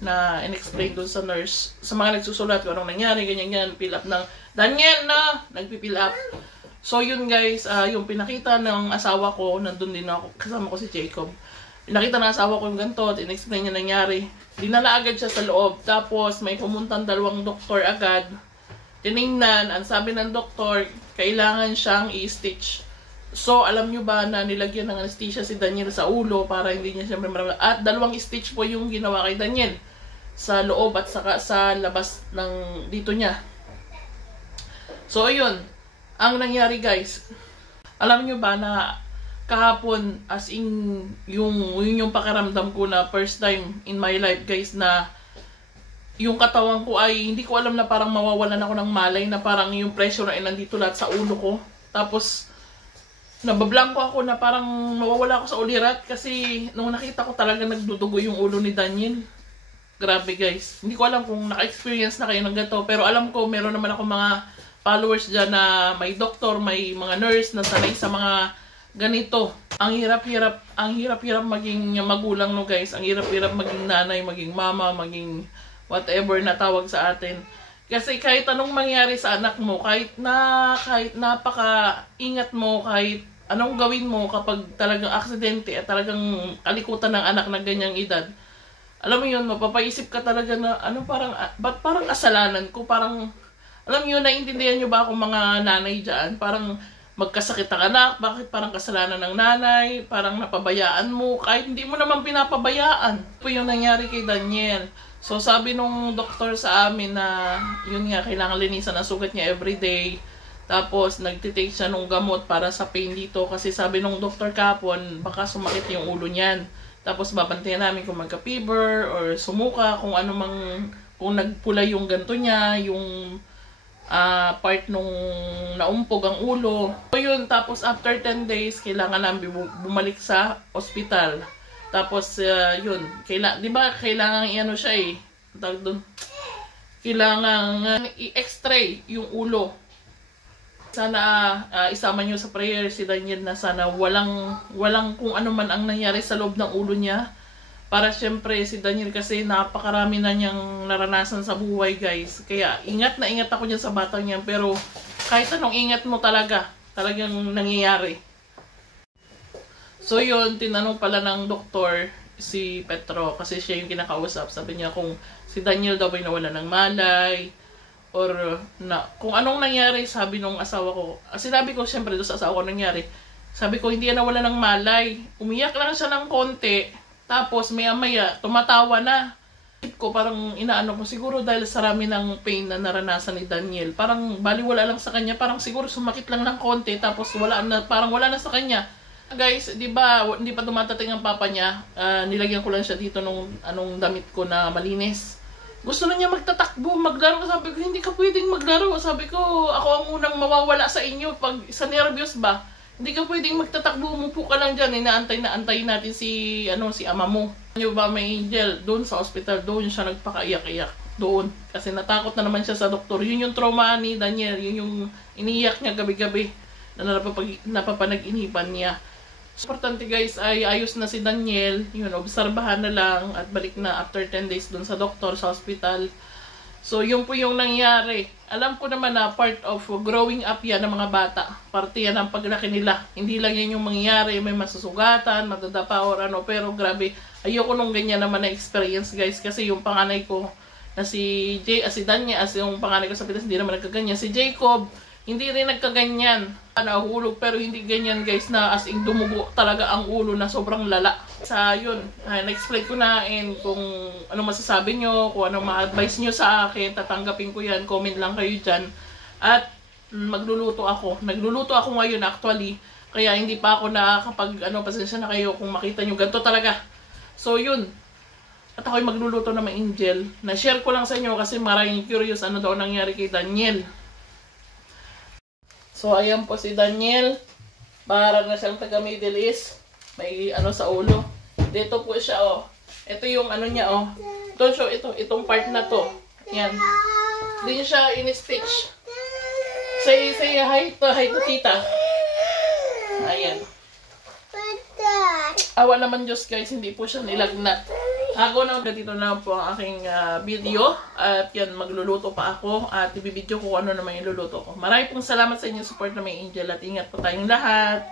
na in-explain doon sa nurse. Sa mga nagsusulat kung anong nangyari, ganyan-ganyan, fill up ng Daniel na nagpipill up. So yun guys, yung pinakita ng asawa ko, nandun din ako, kasama ko si Jacob. Pinakita ng asawa ko yung ganito, in-explain niya nangyari. Dinala agad siya sa loob, tapos may pumuntang 2 doktor agad. Tiningnan, ang sabi ng doktor, kailangan siyang i-stitch. So, alam nyo ba na nilagyan ng anesthesia si Daniel sa ulo para hindi niya siyempre maramdaman. At 2 stitch po yung ginawa kay Daniel. Sa loob at saka sa labas ng dito niya. So, ayun. Ang nangyari guys. Alam nyo ba na kahapon as in yung pakiramdam ko na first time in my life guys na yung katawan ko ay hindi ko alam na parang mawawalan ako ng malay na parang yung pressure ay nandito lahat sa ulo ko. Tapos nabablanko ako na parang mawawala ako sa ulirat kasi nung nakita ko talaga nagdudugo yung ulo ni Daniel. Grabe guys. Hindi ko alam kung naka-experience na kayo ng ganito pero alam ko meron naman ako mga followers dyan na may doktor, may mga nurse na sanay sa mga ganito. Ang hirap-hirap maging magulang no guys. Ang hirap-hirap maging nanay, maging mama, maging whatever na tawag sa atin. Kasi kahit anong mangyari sa anak mo, kahit napaka-ingat mo, kahit anong gawin mo kapag talagang aksidente at talagang kalikutan ng anak na ganyang edad, alam mo yun, mapapaisip ka talaga na, ba't parang kasalanan ko? Parang, alam mo yun, naiintindihan nyo ba akong mga nanay dyan? Parang magkasakit ang anak, bakit parang kasalanan ng nanay? Parang napabayaan mo, kahit hindi mo naman pinapabayaan. Ito yung nangyari kay Daniel. So, sabi nung doktor sa amin na, yun nga, kailangan linisan ang sugat niya everyday. Tapos, nagtitake siya ng gamot para sa pain dito. Kasi sabi nung doktor kapon, baka sumakit yung ulo niyan. Tapos, babantayan namin kung magka-fever or sumuka, kung ano mang, kung nagpula yung ganto niya, yung part nung naumpog ang ulo. So, yun, tapos after 10 days, kailangan namin bumalik sa ospital. Tapos, yun, di ba kailangan i-ano siya eh, doon, kailangan i-x-ray yung ulo. Sana isama nyo sa prayer si Daniel na sana walang kung ano man ang nangyari sa loob ng ulo niya. Para syempre si Daniel kasi napakarami na niyang naranasan sa buhay guys. Kaya ingat na ingat ako dyan sa batang niyan. Pero kahit anong ingat mo talagang nangyayari. So yun, tinanong pala ng doktor si Petro kasi siya yung kinakausap. Sabi niya kung si Daniel daw ay nawala ng malay or kung anong nangyari, sabi nung asawa ko. Sinabi ko siyempre doon sa asawa ko nangyari. Sabi ko hindi yan nawala ng malay. Umiyak lang siya ng konti. Tapos maya-maya tumatawa na. Ko parang inaano ko siguro dahil sa rami ng pain na naranasan ni Daniel. Parang baliwala lang sa kanya. Parang siguro sumakit lang ng konti tapos parang wala na sa kanya. Guys, di ba, hindi pa dumatating ang papa niya. Nilagyan ko lang siya dito nung anong damit ko na malinis. Gusto na niya magtatakbo, maglaro. Sabi ko, hindi ka pwedeng maglaro. Sabi ko, ako ang unang mawawala sa inyo pag sa nervyos ba. Hindi ka pwedeng magtatakbo, umupo ka lang dyan. Inaantay natin si ama mo. Ano ba, may angel? Doon sa ospital, doon siya nagpakaiyak-iyak. Doon. Kasi natakot na naman siya sa doktor. Yun yung trauma ni Daniel. Yun yung iniiyak niya gabi-gabi na napapanag-inipan niya. Importante guys ay ayos na si Daniel, yun, obserbahan na lang at balik na after 10 days dun sa doktor sa hospital. So yun po yung nangyari. Alam ko naman na part of growing up yan ng mga bata. Parte yan ng paglaki nila. Hindi lang yan yung mangyayari, may masusugatan, matadapa or ano, pero grabe, ayoko nung ganyan naman na experience guys kasi yung panganay ko na si Daniel, yung panganay ko sa Pitas hindi naman nagkaganyan. Si Jacob, hindi rin nagkaganyan. Nahulog pero hindi ganyan guys na as in dumugo talaga ang ulo na sobrang lala. Sa yun, na-explain ko na and kung ano masasabi nyo, kung ano ma-advise nyo sa akin, tatanggapin ko yan, comment lang kayo dyan. At magluluto ako. Nagluluto ako ngayon actually, kaya hindi pa ako nakakapag, pasensya na kayo kung makita nyo, ganito talaga. So yun, at ako'y magluluto na may angel. Na-share ko lang sa inyo kasi maraming curious ano daw nangyari kay Daniel. So, ayan po si Daniel. Parang na siyang taga Middle East. May sa ulo. Dito po siya, oh. Ito yung niya, oh. Don't show itong part na to. Ayan. Hindi siya in-stitch. Say hi to tita. Ayan. Awa naman Diyos guys, hindi po siya nilagnat. Ako na, dito na po ang aking video. At yan, magluluto pa ako. At ibibidyo ko kung ano naman yung luluto ko. Maraming pong salamat sa inyong support na may Angel. At ingat po tayong lahat.